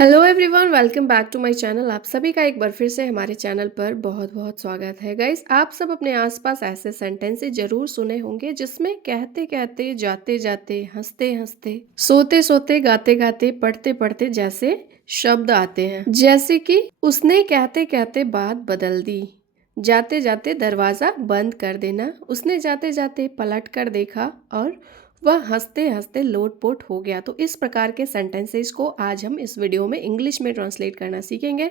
Hello everyone, welcome back to my channel. आप सभी का एक बार फिर से हमारे चैनल पर बहुत बहुत स्वागत है। गाइस, आप सब अपने आसपास ऐसे सेंटेंसेस जरूर सुने होंगे जिसमें कहते कहते, जाते जाते, हंसते हंसते, सोते सोते, गाते गाते, पढ़ते पढ़ते जैसे शब्द आते हैं। जैसे कि उसने कहते कहते बात बदल दी, जाते जाते दरवाजा बंद कर देना, उसने जाते जाते पलट कर देखा और वह हंसते हंसते लोटपोट हो गया। तो इस प्रकार के सेंटेंसेस को आज हम इस वीडियो में इंग्लिश में ट्रांसलेट करना सीखेंगे।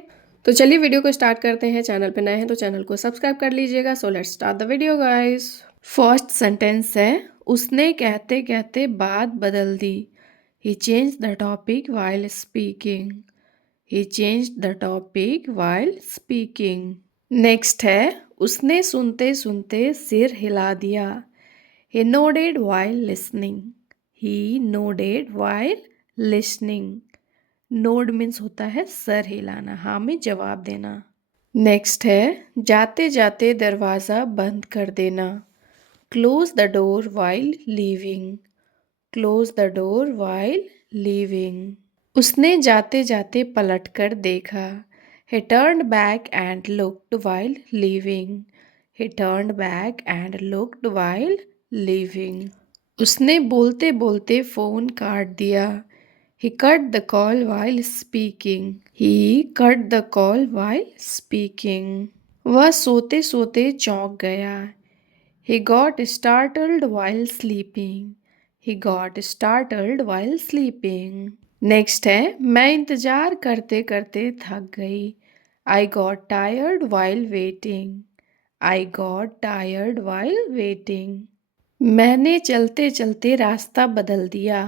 तो चलिए वीडियो को स्टार्ट करते हैं। चैनल पे नए हैं तो चैनल को सब्सक्राइब कर लीजिएगा। So let's start the video guys. First sentence है, उसने कहते कहते बात बदल दी। He change the topic while speaking. He change the topic while speaking. Next है, उसने सुनते सुनते सिर हिला दिया। He nodded while listening. He nodded while listening. Nod means होता है सर हिलाना, हाँ में जवाब देना। नेक्स्ट है, जाते जाते दरवाज़ा बंद कर देना। Close the door while leaving. Close the door while leaving. उसने जाते जाते पलट कर देखा। He turned back and looked while leaving. He turned back and looked while leaving. उसने बोलते बोलते फ़ोन काट दिया। He cut the call while speaking. He cut the call while speaking. वह सोते सोते चौंक गया। He got startled while sleeping. He got startled while sleeping. Next है, मैं इंतज़ार करते करते थक गई। I got tired while waiting. I got tired while waiting. मैंने चलते चलते रास्ता बदल दिया।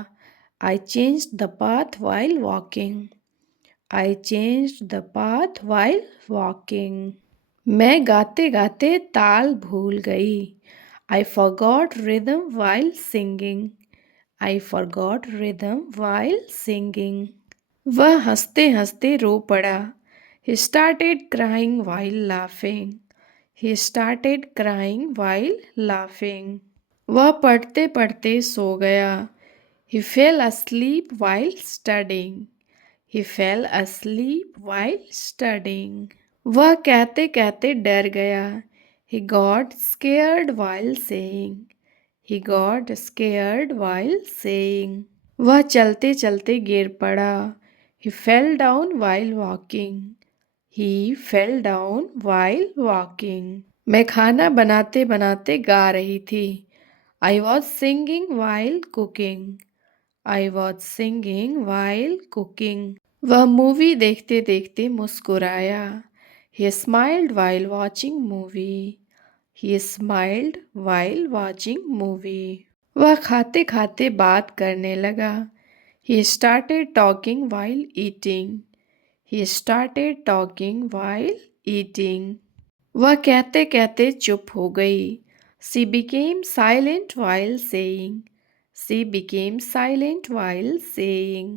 I changed the path while walking. I changed the path while walking. मैं गाते गाते ताल भूल गई। I forgot rhythm while singing. I forgot rhythm while singing. वह हंसते हंसते रो पड़ा। He started crying while laughing. He started crying while laughing. वह पढ़ते पढ़ते सो गया। He fell asleep while studying. He fell asleep while studying. वह कहते कहते डर गया। He got scared while saying. He got scared while saying. वह चलते चलते गिर पड़ा। He fell down while walking. He fell down while walking. मैं खाना बनाते बनाते गा रही थी। I was singing while cooking. I was singing while cooking. वह मूवी देखते देखते मुस्कुराया। He smiled while watching movie. He smiled while watching movie. वह खाते खाते बात करने लगा। He started talking while eating. He started talking while eating. वह कहते कहते चुप हो गई। She became silent while saying. She became silent while saying.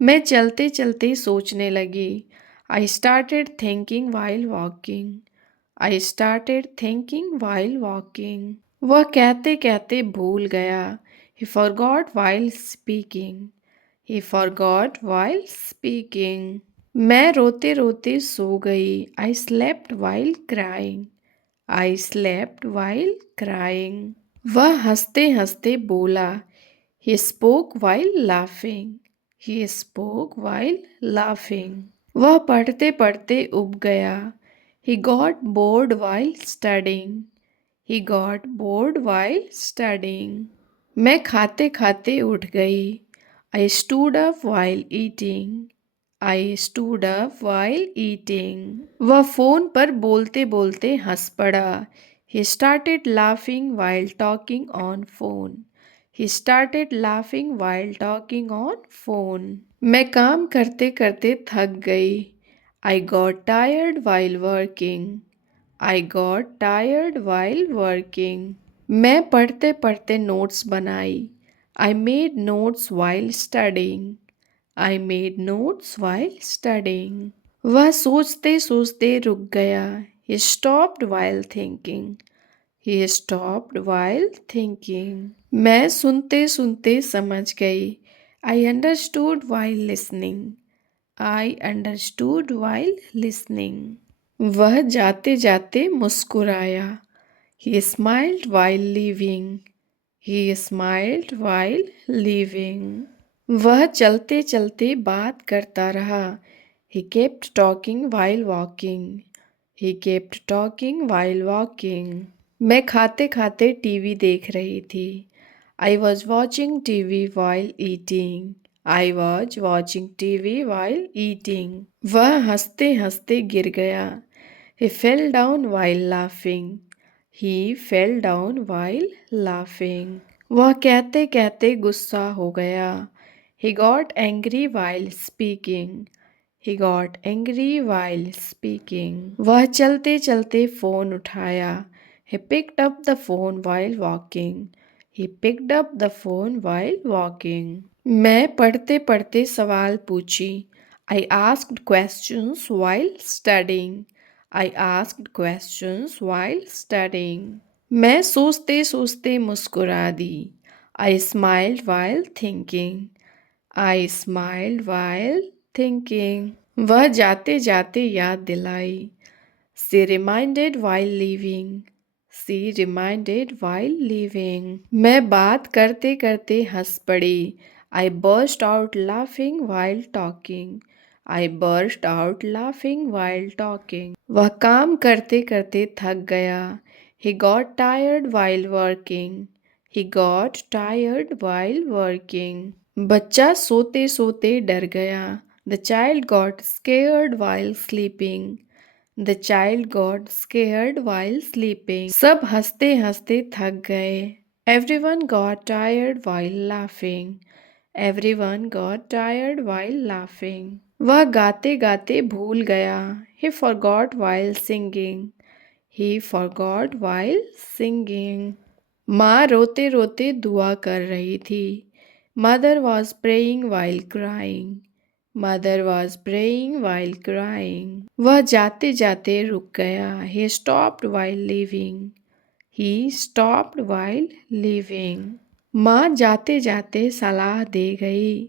मैं चलते चलते सोचने लगी। I started thinking while walking. I started thinking while walking. वह कहते कहते भूल गया। He forgot while speaking. He forgot while speaking. मैं रोते रोते सो गई। I slept while crying. I slept while crying. वह हंसते हंसते बोला। He spoke while laughing. He spoke while laughing. वह पढ़ते पढ़ते उब गया। He got bored while studying. He got bored while studying. मैं खाते खाते उठ गई। I stood up while eating. I stood up while eating. वह फ़ोन पर बोलते बोलते हंस पड़ा। He started laughing while talking on phone. He started laughing while talking on phone. मैं काम करते करते थक गई। I got tired while working. I got tired while working. मैं पढ़ते पढ़ते नोट्स बनाई। I made notes while studying. I made notes while studying. वह सोचते सोचते रुक गया। He stopped while thinking. He stopped while thinking. मैं सुनते सुनते समझ गई। I understood while listening. I understood while listening. वह जाते जाते मुस्कुराया. He smiled while leaving. He smiled while leaving. वह चलते चलते बात करता रहा. He kept talking while walking. He kept talking while walking. मैं खाते खाते टीवी देख रही थी. I was watching TV while eating. I was watching TV while eating. वह हंसते हंसते गिर गया. He fell down while laughing. He fell down while laughing. वह कहते कहते गुस्सा हो गया. He got angry while speaking. He got angry while speaking. वह चलते चलते फ़ोन उठाया. He picked up the phone while walking. He picked up the phone while walking. मैं पढ़ते पढ़ते सवाल पूछी. I asked questions while studying. I asked questions while studying. मैं सोचते सोचते मुस्कुरा दी. I smiled while thinking. I smiled while thinking. वह जाते जाते याद दिलाई. She reminded while leaving. She reminded while leaving. मैं बात करते करते हंस पड़ी. I burst out laughing while talking. I burst out laughing while talking. वह काम करते करते थक गया. He got tired while working. He got tired while working. बच्चा सोते सोते डर गया. The child got scared while sleeping. The child got scared while sleeping. सब हंसते हंसते थक गए. Everyone got tired while laughing. Everyone got tired while laughing. वह गाते गाते भूल गया. He forgot while singing. He forgot while singing. माँ रोते रोते दुआ कर रही थी. Mother was praying while crying. Mother was praying while crying. वह जाते जाते रुक गया. He stopped while leaving. He stopped while leaving. माँ जाते जाते सलाह दे गई.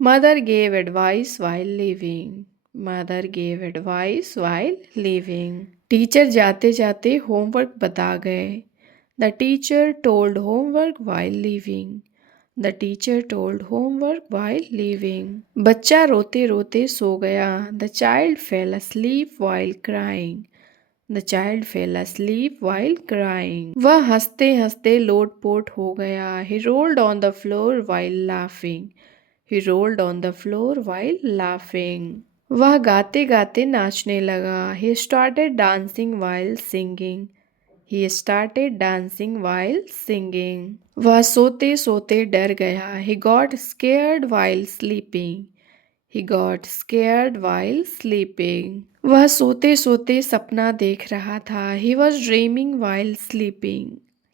Mother gave advice while leaving. Mother gave advice while leaving. Teacher जाते जाते होमवर्क बता गए. The teacher told homework while leaving. The teacher told homework while leaving. बच्चा रोते रोते सो गया. The child fell asleep while crying. The child fell asleep while crying. वह हंसते हंसते लोटपोट हो गया. He rolled on the floor while laughing. He rolled on the floor while laughing. वह गाते गाते नाचने लगा. He started dancing while singing. He started dancing while singing. वह सोते सोते डर गया. He got scared while sleeping. He got scared while sleeping. वह सोते सोते सपना देख रहा था. He was dreaming while sleeping.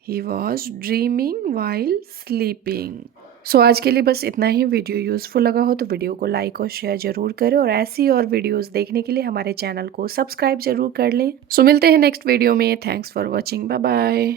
He was dreaming while sleeping. सो आज के लिए बस इतना ही. वीडियो यूज़फुल लगा हो तो वीडियो को लाइक और शेयर ज़रूर करें और ऐसी और वीडियोस देखने के लिए हमारे चैनल को सब्सक्राइब ज़रूर कर लें. सो मिलते हैं नेक्स्ट वीडियो में. Thanks for watching. Bye bye.